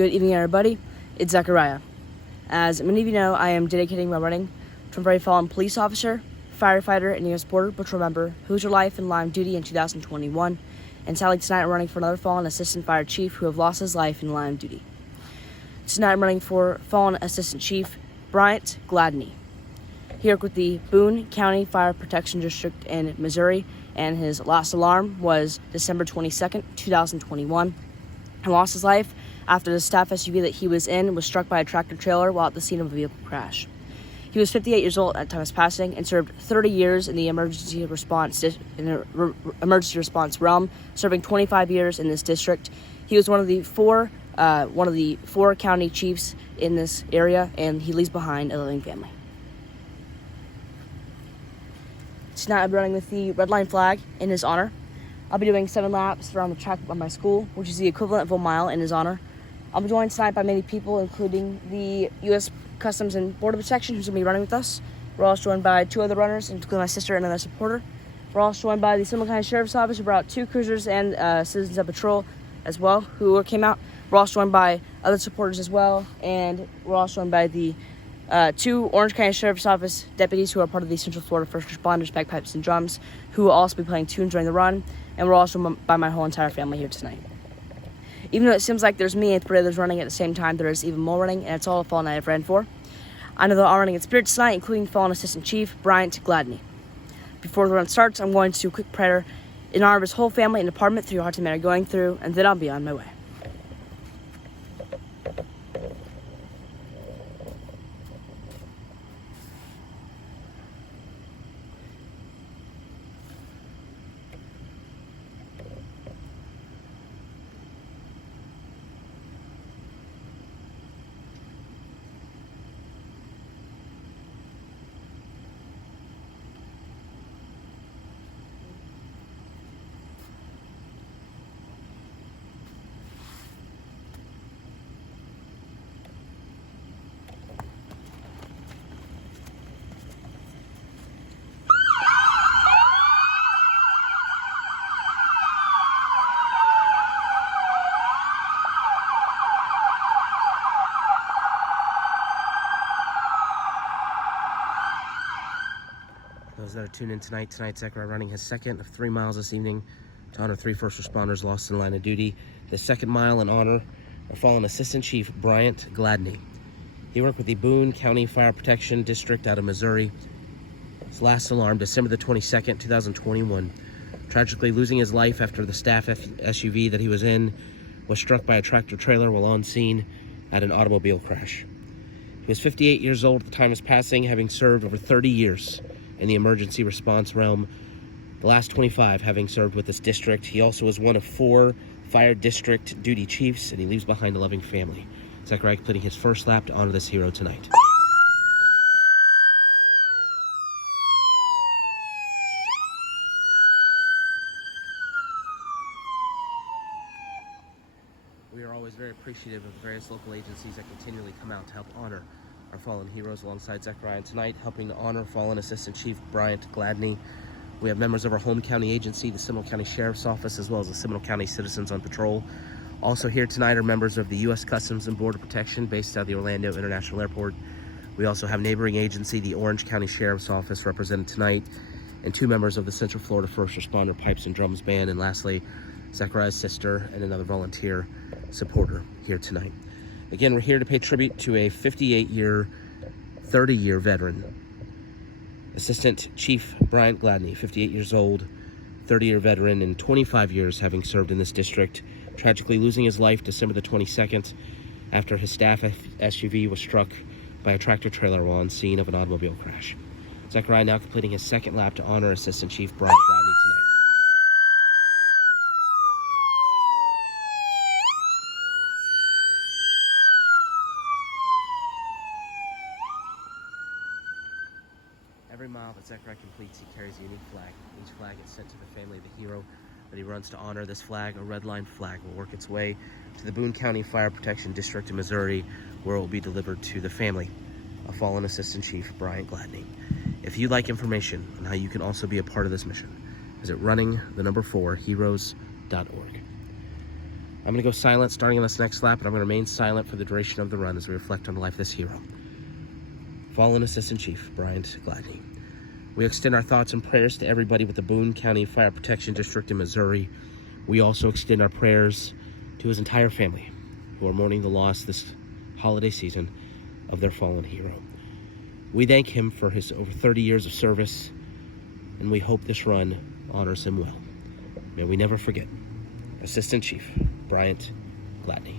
Good evening, everybody. It's Zachariah. As many of you know, I am dedicating my running to a very fallen police officer, firefighter, and U.S. Border Patrol member who was your life in line of duty in 2021. And sadly, tonight I'm running for another fallen assistant fire chief who have lost his life in line of duty. Tonight I'm running for fallen assistant chief Bryant Gladney. He worked with the Boone County Fire Protection District in Missouri, and his last alarm was December 22nd, 2021. He lost his life after the staff SUV that he was in was struck by a tractor trailer while at the scene of a vehicle crash. He was 58 years old at the time of his passing and served 30 years in the emergency response realm, serving 25 years in this district. He was one of the four county chiefs in this area, and he leaves behind a living family. Tonight I'm running with the red line flag in his honor. I'll be doing 7 laps around the track of my school, which is the equivalent of a mile in his honor. I'll be joined tonight by many people, including the U.S. Customs and Border Protection, who's going to be running with us. We're also joined by 2 other runners, including my sister and another supporter. We're also joined by the Seminole County Sheriff's Office, who brought 2 cruisers and Citizens of Patrol as well, who came out. We're also joined by other supporters as well, and we're also joined by the 2 Orange County Sheriff's Office deputies who are part of the Central Florida First Responders, Bagpipes and Drums, who will also be playing tunes during the run, and we're also by my whole entire family here tonight. Even though it seems like there's me and 3 others running at the same time, there is even more running, and it's all a fallen I've ran for. I know they're all running in spirit tonight, including fallen Assistant Chief Bryant Gladney. Before the run starts, I'm going to do a quick prayer in honor of his whole family and department through hard time they're going through, and then I'll be on my way. Those that are tuned in tonight, Zachariah running his second of 3 miles this evening to honor 3 first responders lost in line of duty. The second mile in honor of fallen Assistant Chief Bryant Gladney. He worked with the Boone County Fire Protection District out of Missouri. His last alarm, December the 22nd, 2021. Tragically losing his life after the staff SUV that he was in was struck by a tractor trailer while on scene at an automobile crash. He was 58 years old at the time of his passing, having served over 30 years in the emergency response realm, the last 25 having served with this district. He also was one of 4 fire district duty chiefs, and he leaves behind a loving family. Zachariah completing his first lap to honor this hero tonight. We are always very appreciative of the various local agencies that continually come out to help honor our fallen heroes alongside Zachariah. Tonight, helping to honor fallen Assistant Chief Bryant Gladney. We have members of our home county agency, the Seminole County Sheriff's Office, as well as the Seminole County Citizens on Patrol. Also here tonight are members of the U.S. Customs and Border Protection based out of the Orlando International Airport. We also have neighboring agency, the Orange County Sheriff's Office, represented tonight, and 2 members of the Central Florida First Responder Pipes and Drums Band, and lastly, Zachariah's sister and another volunteer supporter here tonight. Again, we're here to pay tribute to a 58-year, 30-year veteran, Assistant Chief Bryant Gladney, 58 years old, 30-year veteran, and 25 years having served in this district, tragically losing his life December the 22nd after his staff SUV was struck by a tractor trailer while on scene of an automobile crash. Zachariah now completing his second lap to honor Assistant Chief Bryant Gladney tonight. Every mile that Zachariah completes, he carries a unique flag. Each flag is sent to the family of the hero that he runs to honor. This flag, a red line flag, will work its way to the Boone County Fire Protection District in Missouri, where it will be delivered to the family of fallen Assistant Chief Bryant Gladney. If you'd like information on how you can also be a part of this mission, visit running4heroes.org. I'm going to go silent starting on this next lap, and I'm going to remain silent for the duration of the run as we reflect on the life of this hero. Fallen Assistant Chief Bryant Gladney. We extend our thoughts and prayers to everybody with the Boone County Fire Protection District in Missouri. We also extend our prayers to his entire family who are mourning the loss this holiday season of their fallen hero. We thank him for his over 30 years of service, and we hope this run honors him well. May we never forget Assistant Chief Bryant Gladney.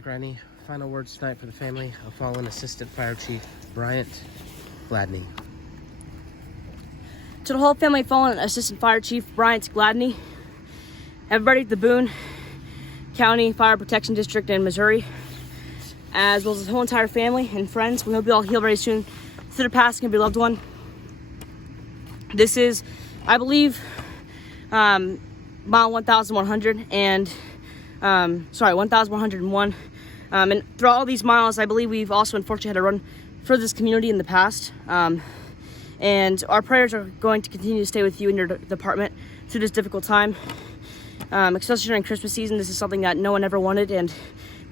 Gladney, final words tonight for the family of fallen Assistant Fire Chief Bryant Gladney. To the whole family of fallen Assistant Fire Chief Bryant Gladney, everybody at the Boone County Fire Protection District in Missouri, as well as the whole entire family and friends, we hope you all heal very soon through the passing of your loved one. This is, I believe, mile 1,100 and 1,101. And throughout all these miles, I believe we've also unfortunately had to run for this community in the past. And our prayers are going to continue to stay with you and your department through this difficult time. Especially during Christmas season, this is something that no one ever wanted, and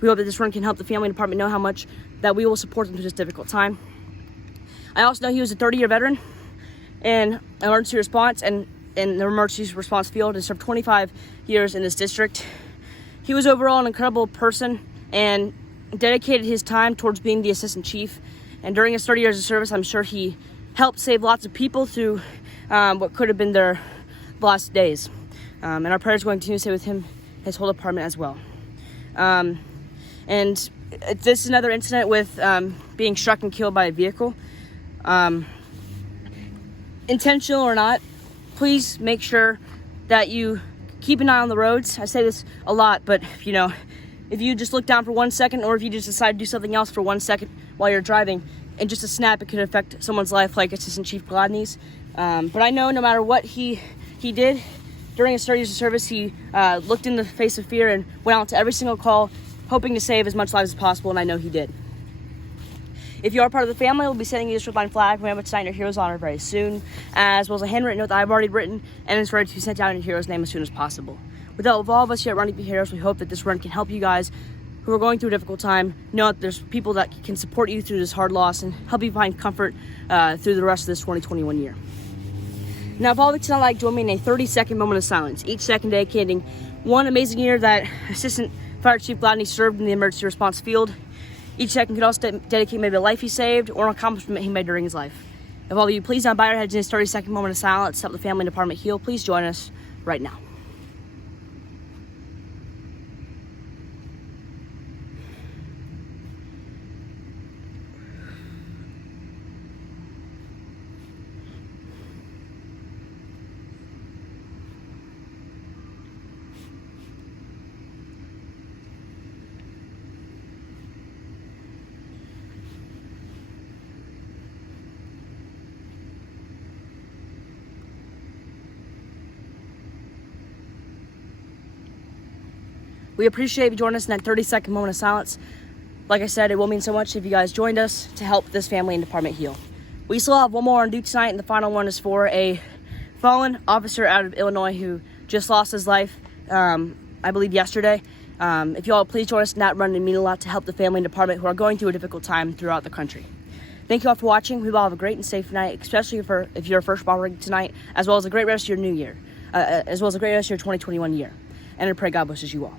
we hope that this run can help the family and department know how much that we will support them through this difficult time. I also know he was a 30-year veteran in emergency response and in the emergency response field and served 25 years in this district. He was overall an incredible person and dedicated his time towards being the assistant chief. And during his 30 years of service, I'm sure he helped save lots of people through what could have been their last days. And our prayers are going to continue to stay with him, his whole department as well. And this is another incident with being struck and killed by a vehicle. Intentional or not, please make sure that you keep an eye on the roads. I say this a lot, but if you just look down for 1 second, or if you just decide to do something else for 1 second while you're driving, and just a snap, it could affect someone's life, like Assistant Chief Gladney's. But I know no matter what he did during his 30 years of service, he looked in the face of fear and went out to every single call, hoping to save as much lives as possible, and I know he did. If you are part of the family, we'll be sending you a strip line flag from tonight in your hero's honor very soon, as well as a handwritten note that I've already written, and it's ready to be sent out in your hero's name as soon as possible. With all of us here at Running for Heroes, we hope that this run can help you guys who are going through a difficult time know that there's people that can support you through this hard loss and help you find comfort through the rest of this 2021 year. Now, if all of you tonight like, join me in a 30-second moment of silence, each second dedicating one amazing year that Assistant Fire Chief Gladney served in the emergency response field. Each second could also dedicate maybe a life he saved or an accomplishment he made during his life. If all of you please now bow your heads in this 30-second moment of silence to help the family and department heal, please join us right now. We appreciate you joining us in that 30-second moment of silence. Like I said, it will mean so much if you guys joined us to help this family and department heal. We still have one more on due tonight, and the final one is for a fallen officer out of Illinois who just lost his life, I believe yesterday. If you all please join us in that run, it means a lot to help the family and department who are going through a difficult time throughout the country. Thank you all for watching. We will have a great and safe night, especially if you're a first responder tonight, as well as a great rest of your new year, as well as a great rest of your 2021 year. And I pray God blesses you all.